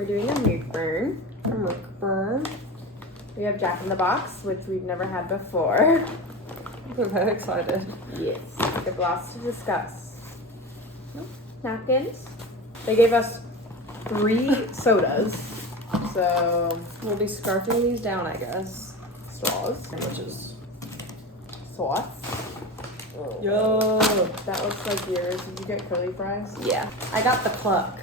We're doing a mukbang. We have Jack in the Box, which we've never had before. We're very excited. Yes. We have lots to discuss. Napkins. They gave us 3 sodas, so We'll be scarfing these down, I guess. straws. Which is Sauce. yo. That looks like yours. Did you get curly fries? Yeah, I got the cluck.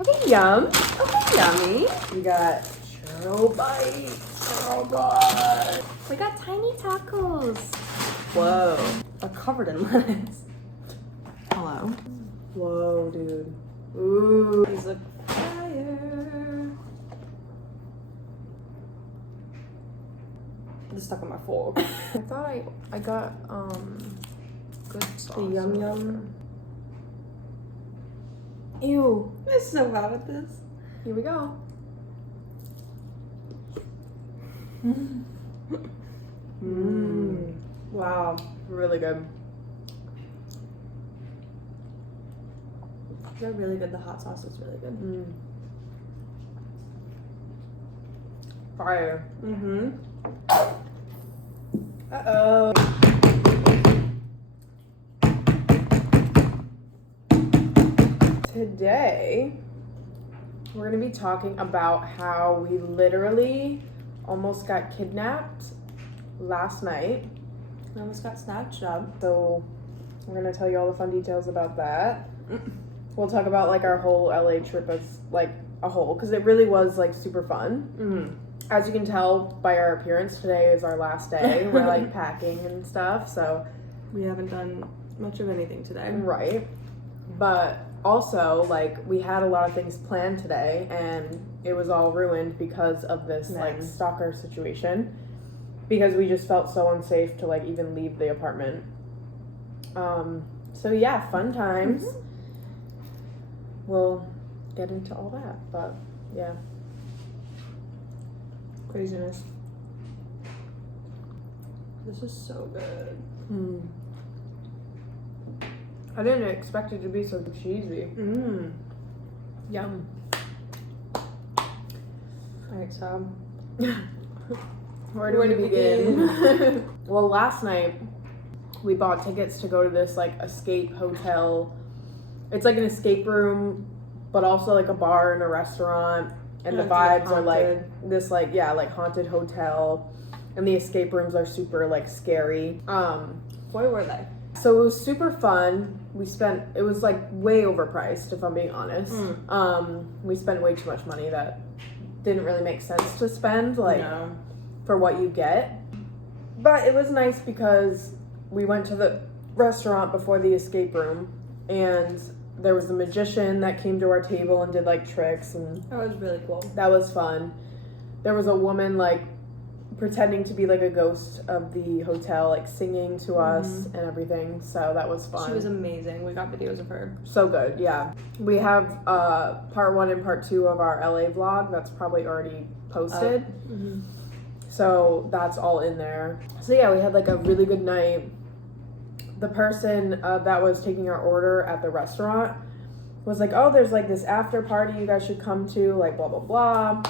Okay, yum. Okay, yummy. We got churro bites. Oh god. We got tiny tacos. Whoa, are covered in lettuce. Hello. Whoa, dude. Ooh. These look fire. It's stuck on my fork. I thought I got good sauce. The yum yum. Ew. I'm so bad at this. Here we go. Wow. Really good. They're really good. The hot sauce is really good. Fire. Mm-hmm. Uh-oh. Today, we're going to be talking about how we literally almost got kidnapped last night. I almost got snatched up. So, we're going to tell you all the fun details about that. We'll talk about, like, our whole LA trip as, like, a whole, because it really was, like, super fun. Mm-hmm. As you can tell by our appearance, today is our last day. We're, like, packing and stuff, so... We haven't done much of anything today. Right. But also, like, we had a lot of things planned today, and it was all ruined because of this, like, stalker situation. Because we just felt so unsafe to, like, even leave the apartment. So, yeah, fun times. Mm-hmm. We'll get into all that, but, yeah. Craziness. This is so good. I didn't expect it to be so cheesy. Yum. Alright, so Where do we begin? Well, last night we bought tickets to go to this like escape hotel. It's like an escape room, but also like a bar and a restaurant. And the vibes are like this like haunted hotel. And the escape rooms are super like scary. where were they? So it was super fun. It was like way overpriced if I'm being honest. We spent way too much money that didn't really make sense to spend for what you get. But it was nice because we went to the restaurant before the escape room and there was a magician that came to our table and did like tricks, and That was really cool. that was fun. There was a woman like pretending to be like a ghost of the hotel, like singing to us and everything, so that was fun. She was amazing. We got videos of her. So good, yeah. We have part 1 and part 2 of our LA vlog that's probably already posted. So that's all in there. So yeah, we had like a really good night. The person that was taking our order at the restaurant was like, oh, there's like this after party you guys should come to, like blah, blah, blah.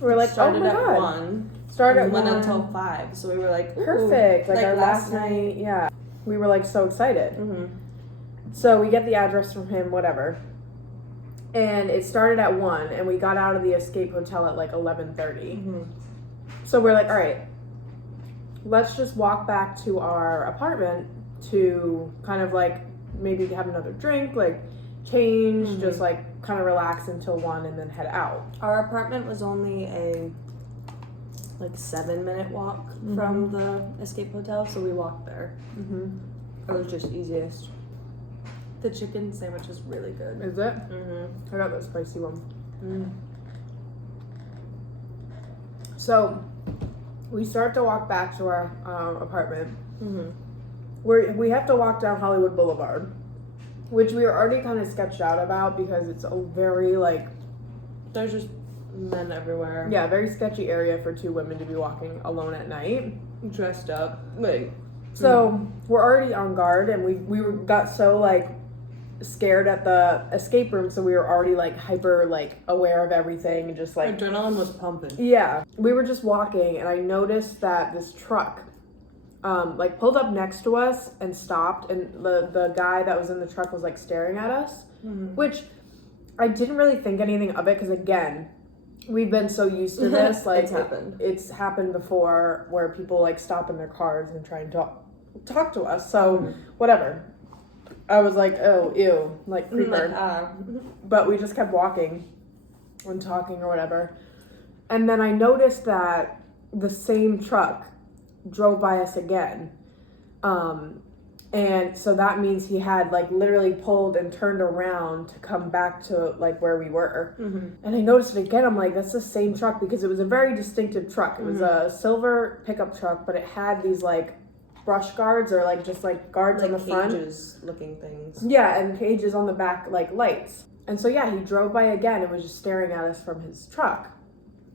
We were like, Started oh my at God. 1. Started at went 1 until 5. So we were like, ooh. Perfect. Like our last night. Yeah. We were like so excited. So we get the address from him, whatever. And it started at 1 and we got out of the escape hotel at like 11:30. So we're like, all right, let's just walk back to our apartment to kind of like maybe have another drink, like change, just like kind of relax until 1 and then head out. Our apartment was only a like 7-minute walk from the escape hotel, so we walked there. It was just easiest. The chicken sandwich is really good. Is it? I got the spicy one. So we start to walk back to our apartment. We have to walk down Hollywood Boulevard, which we were already kind of sketched out about because it's a very like, There's just men everywhere. yeah, very sketchy area for 2 women to be walking alone at night. Dressed up. So we're already on guard, and we got so like scared at the escape room, so we were already like hyper like aware of everything and just like adrenaline was pumping. Yeah, we were just walking and I noticed that this truck like pulled up next to us and stopped, and the guy that was in the truck was like staring at us, which I didn't really think anything of it because again, we've been so used to this. Like it's happened before where people like stop in their cars and try and talk to us. So whatever. I was like, oh, ew, like creeper. But we just kept walking and talking or whatever. And then I noticed that the same truck drove by us again. And so that means he had like literally pulled and turned around to come back to like where we were. And I noticed it again. I'm like, that's the same truck because it was a very distinctive truck. It was a silver pickup truck, but it had these like brush guards or like just like guards like on the front. Cages looking things. Yeah, and cages on the back, like lights. And so yeah, he drove by again and was just staring at us from his truck.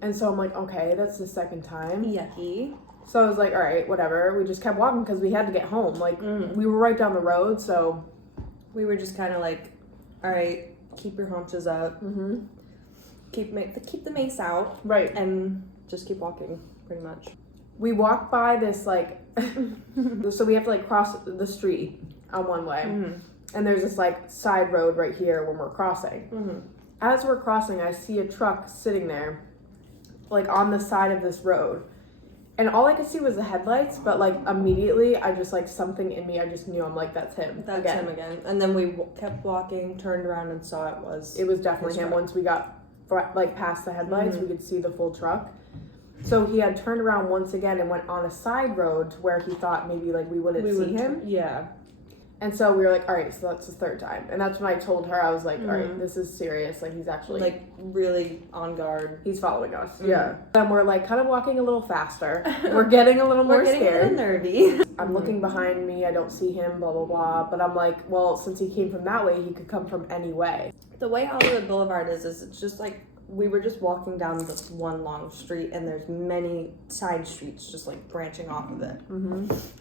And so I'm like, okay, that's the second time. Yucky. So I was like, all right, whatever. We just kept walking because we had to get home. Like, we were right down the road, so... We were just kind of like, all right, keep your haunches up. Keep the mace out. Right. And just keep walking, pretty much. We walked by this, like... so we have to, like, cross the street on one way. And there's this, like, side road right here when we're crossing. As we're crossing, I see a truck sitting there, like, on the side of this road. And all I could see was the headlights, but like immediately I just like something in me, I just knew, I'm like, that's him. That's him again. And then we kept walking, turned around and saw it was definitely him. Once we got like past the headlights, we could see the full truck. So he had turned around once again and went on a side road to where he thought maybe like we wouldn't see him. Yeah. And so we were like, all right, so that's the third time. And that's when I told her, I was like, all right, this is serious. Like, he's actually... like, really on guard. He's following us. Yeah. And we're, like, kind of walking a little faster. We're getting a little more scared. We're getting a little nervy. I'm looking behind me. I don't see him, blah, blah, blah. But I'm like, well, since he came from that way, he could come from any way. The way Hollywood Boulevard is it's just, like, we were just walking down this one long street, and there's many side streets just, like, branching off of it.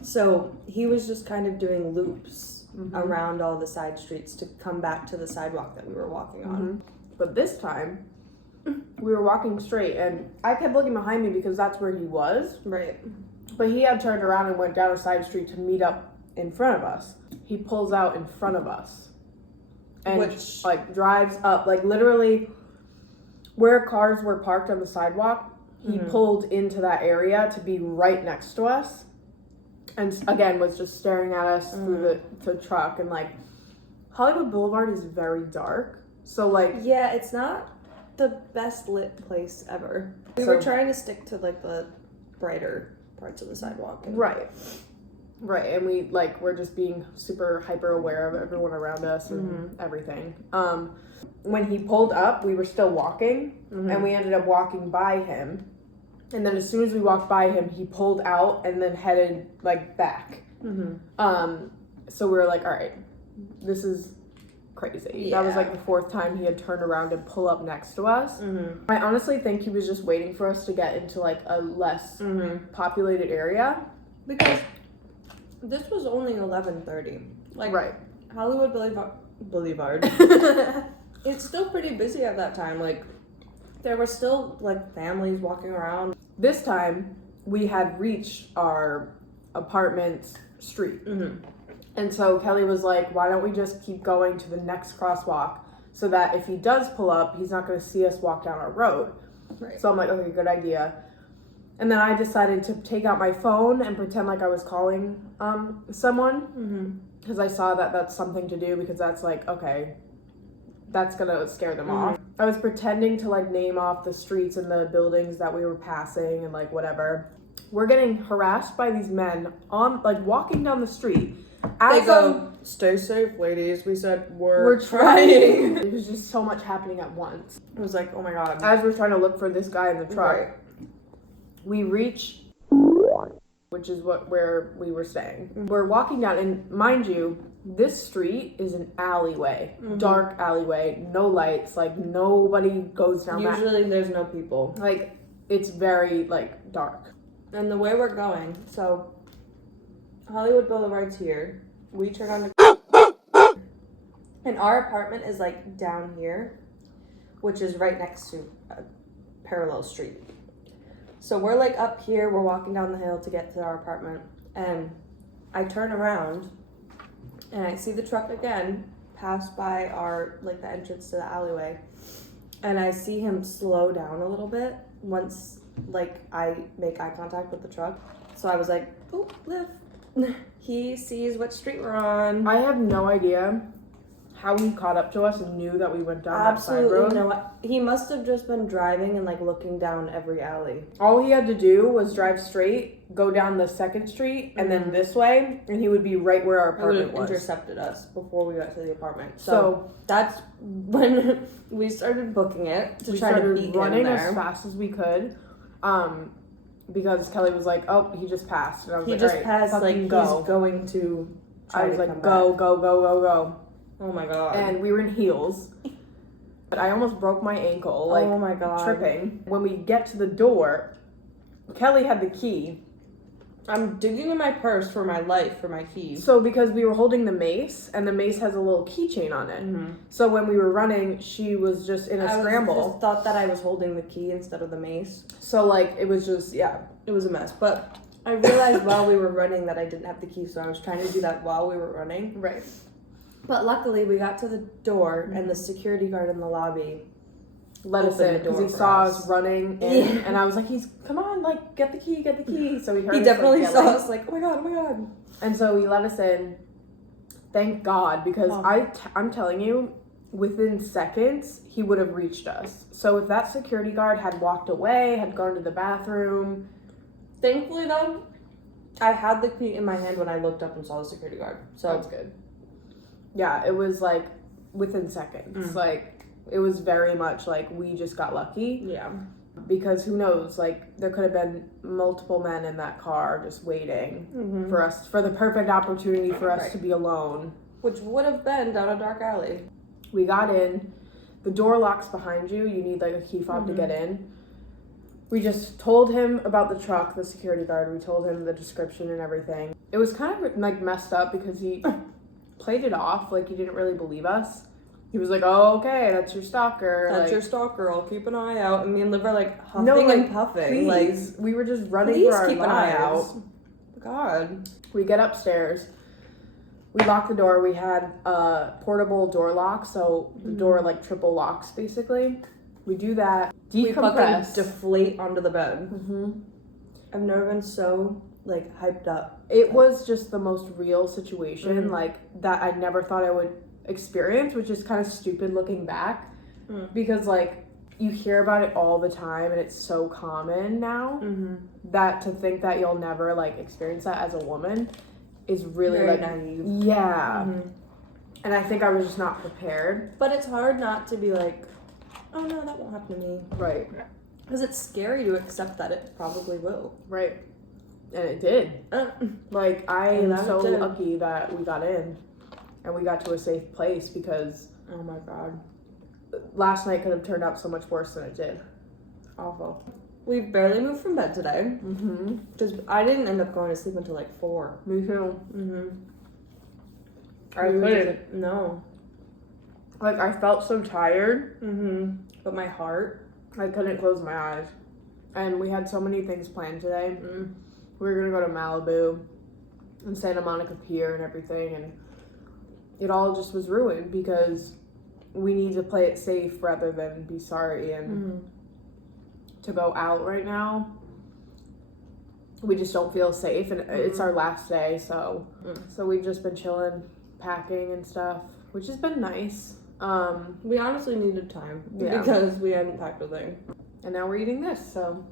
So he was just kind of doing loops around all the side streets to come back to the sidewalk that we were walking on. But this time, we were walking straight, and I kept looking behind me because that's where he was. Right. But he had turned around and went down a side street to meet up in front of us. He pulls out in front of us. And, like, drives up, like, literally where cars were parked on the sidewalk, he pulled into that area to be right next to us. And again, was just staring at us through the truck. And like, Hollywood Boulevard is very dark. So like... Yeah, it's not the best lit place ever. We were trying to stick to like the brighter parts of the sidewalk. Right. And we like, we're just being super hyper aware of everyone around us and everything. When he pulled up, we were still walking. And we ended up walking by him. And then as soon as we walked by him, he pulled out and then headed, like, back. So we were like, all right, this is crazy. Yeah. That was, like, the fourth time he had turned around and pull up next to us. I honestly think he was just waiting for us to get into, like, a less populated area. Because this was only 11:30. Like, Hollywood Boulevard. It's still pretty busy at that time. Like, there were still, like, families walking around. This time, we had reached our apartment street. And so Kelly was like, why don't we just keep going to the next crosswalk so that if he does pull up, he's not going to see us walk down our road. So I'm like, okay, good idea. And then I decided to take out my phone and pretend like I was calling someone. Because I saw that that's something to do because that's like, okay, that's going to scare them off. I was pretending to like name off the streets and the buildings that we were passing and like whatever. We're getting harassed by these men on like walking down the street. They go, stay safe, ladies. We said, we're trying. It was just so much happening at once. It was like, oh my God. As we're trying to look for this guy in the truck, we reach, which is where we were staying. We're walking down, and mind you, this street is an alleyway, dark alleyway, no lights, like nobody goes down that. Usually there's no people. Like, it's very, like, dark. And the way we're going, so Hollywood Boulevard's here. We turn on the And our apartment is like down here, which is right next to a parallel street. So we're like up here, we're walking down the hill to get to our apartment, and I turn around and I see the truck again pass by our, like the entrance to the alleyway, and I see him slow down a little bit once like I make eye contact with the truck. So I was like, oh, Liv. He sees what street we're on. I have no idea how he caught up to us and knew that we went down that side road. Absolutely no. He must have just been driving and like looking down every alley. All he had to do was drive straight, go down the second street, and then this way, and he would be right where our apartment was. Intercepted us before we got to the apartment. So that's when we started booking it to try to beat running him there. as fast as we could, because Kelly was like, "Oh, he just passed," and I was He like, just "All right, passed, like fucking go." he's going to. I was like, "Go, go, go, go, go!" Oh my god! And we were in heels, but I almost broke my ankle, like oh my god, tripping. When we get to the door, Kelly had the key. I'm digging in my purse for my life for my keys. So because we were holding the mace, and the mace has a little keychain on it. So when we were running, she was just in a scramble. I just thought that I was holding the key instead of the mace. So like it was just it was a mess. But I realized while we were running that I didn't have the key, so I was trying to do that while we were running. Right. But luckily we got to the door and the security guard in the lobby let us in because he saw us running in, and I was like, come on, like get the key. So he heard he us, definitely like, saw us like, oh my god. And so he let us in. Thank God, because I'm telling you, within seconds he would have reached us. So if that security guard had walked away, had gone to the bathroom. Thankfully though, I had the key in my hand when I looked up and saw the security guard. So that's good. Yeah, it was like within seconds. Like it was very much like we just got lucky. Yeah. Because who knows, like there could have been multiple men in that car just waiting for us, for the perfect opportunity for us to be alone. Which would have been down a dark alley. We got in, the door locks behind you, you need like a key fob to get in. We just told him about the truck, the security guard, we told him the description and everything. It was kind of like messed up because he played it off like he didn't really believe us. He was like, "Oh, okay, that's your stalker. That's like, your stalker. I'll keep an eye out." And me and Liv are like huffing and puffing. Please. Like we were just running for our keep lives. An eye out. God. We get upstairs. We lock the door. We had a portable door lock, so the door like triple locks basically. We do that. Decompress. We fucking deflate onto the bed. I've never been so like hyped up. It was just the most real situation, like that I never thought I would experience, which is kind of stupid looking back because like you hear about it all the time and it's so common now that to think that you'll never like experience that as a woman is really very like naive. And I think I was just not prepared. But it's hard not to be like, oh no, that won't happen to me. Right. Because it's scary to accept that it probably will. Right. And it did. Like I am so lucky that we got in and we got to a safe place because oh my god, last night could have turned out so much worse than it did. Awful. We barely moved from bed today. Just I didn't end up going to sleep until like 4. Me too. I couldn't. No. Like I felt so tired. But my heart, I couldn't close my eyes. And we had so many things planned today. We were gonna go to Malibu and Santa Monica Pier and everything, and it all just was ruined because we need to play it safe rather than be sorry. And to go out right now, we just don't feel safe, and it's our last day, so we've just been chilling, packing and stuff, which has been nice. We honestly needed time because we hadn't packed a thing, and now we're eating this, so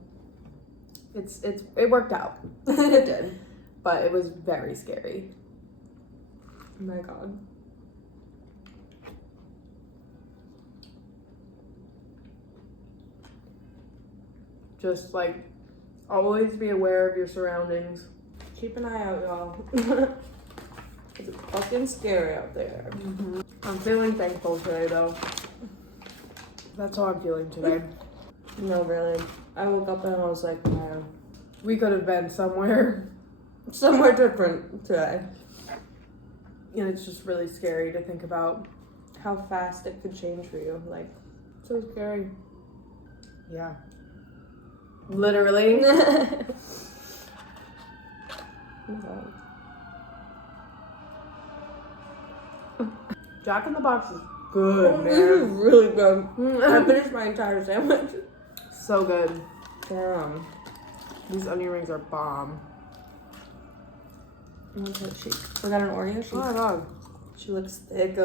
it worked out. It did, but it was very scary. Oh my god. Just like always be aware of your surroundings. Keep an eye out, y'all. It's fucking scary out there. I'm feeling thankful today though. That's how I'm feeling today. No, really. I woke up and I was like, man, we could have been somewhere different today. And it's just really scary to think about. how fast it could change for you. Like, So scary. Yeah. Literally. Jack in the Box is good, This is man. really good. I finished my entire sandwich. So good. Damn. These onion rings are bomb. What's that shake? We got an Oreo shake. Oh my god. She looks thick.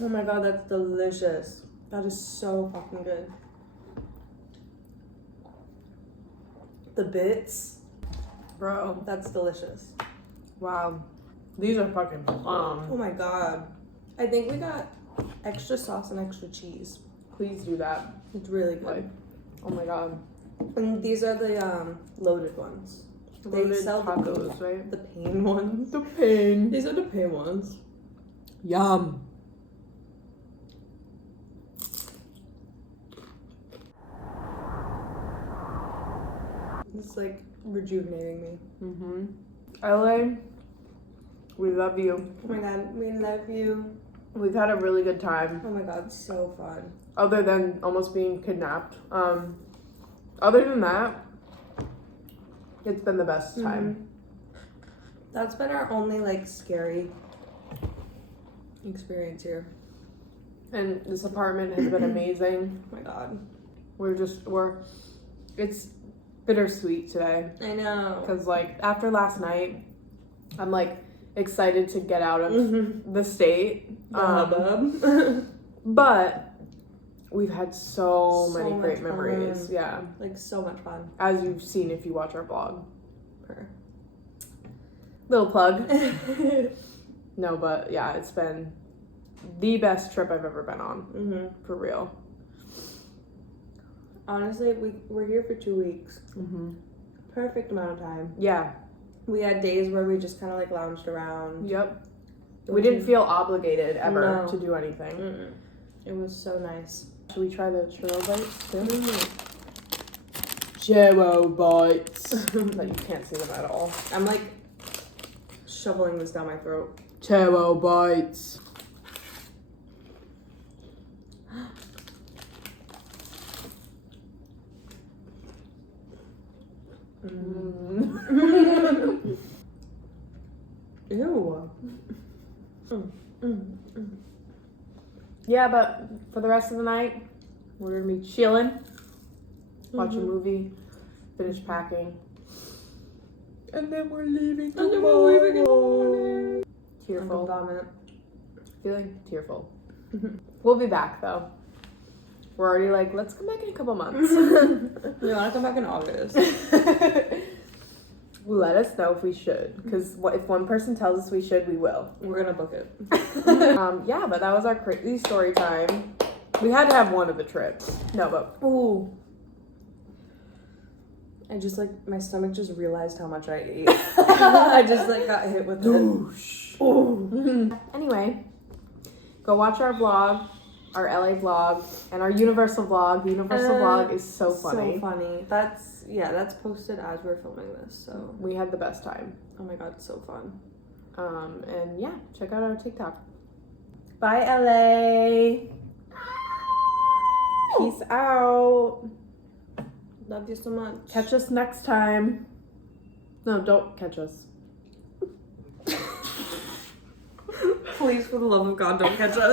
Oh my god, that's delicious. That is so fucking good. The bits, Bro. that's delicious. Wow. These are fucking bomb. Oh my god. I think we got extra sauce and extra cheese. Please do that. It's really good. Like, oh my god. And these are the loaded ones. Loaded They sell tacos, right? the pain ones. The pain. These are the pain ones. Yum. It's like rejuvenating me. Mm-hmm. LA, we love you. Oh my god, we love you. We've had a really good time. Oh my god, so fun. Other than almost being kidnapped. Other than that, it's been the best time. That's been our only like scary experience here. And this apartment has been amazing. Oh my god. It's bittersweet today. I know. Because, like, after last night, I'm, like, excited to get out of the state. But we've had so many much great memories. fun. Yeah. Like, so much fun. As you've seen if you watch our vlog. Per. Little plug. No, but yeah, it's been the best trip I've ever been on. For real. Honestly, we're here for 2 weeks. Perfect amount of time. Yeah. We had days where we just kind of like lounged around. Yep. We didn't feel obligated ever No. to do anything. It was so nice. Should we try the churro bites too? Churro bites. But you can't see them at all. I'm like shoveling this down my throat. Churro bites. Ew. Yeah, but for the rest of the night, we're gonna be chilling, watch a movie, finish packing, and then we're leaving tomorrow. Tearful. Vomit. Feeling tearful. We'll be back though. We're already like, let's come back in a couple months. We want to come back in August. Let us know if we should, because if one person tells us we should, we will. We're gonna book it. Yeah, but that was our crazy story time. We had to have one of the trips. No, but Ooh. I just like, my stomach just realized how much I ate. I just like got hit with it. Ooh. Anyway, go watch our vlog, our LA vlog, and our Universal vlog. The Universal vlog is so funny. So funny. That's posted as we're filming this, so. We had the best time. Oh my god, so fun. And yeah, check out our TikTok. Bye, LA. Peace out. Love you so much. Catch us next time. No, don't catch us. Please, for the love of God, don't catch us.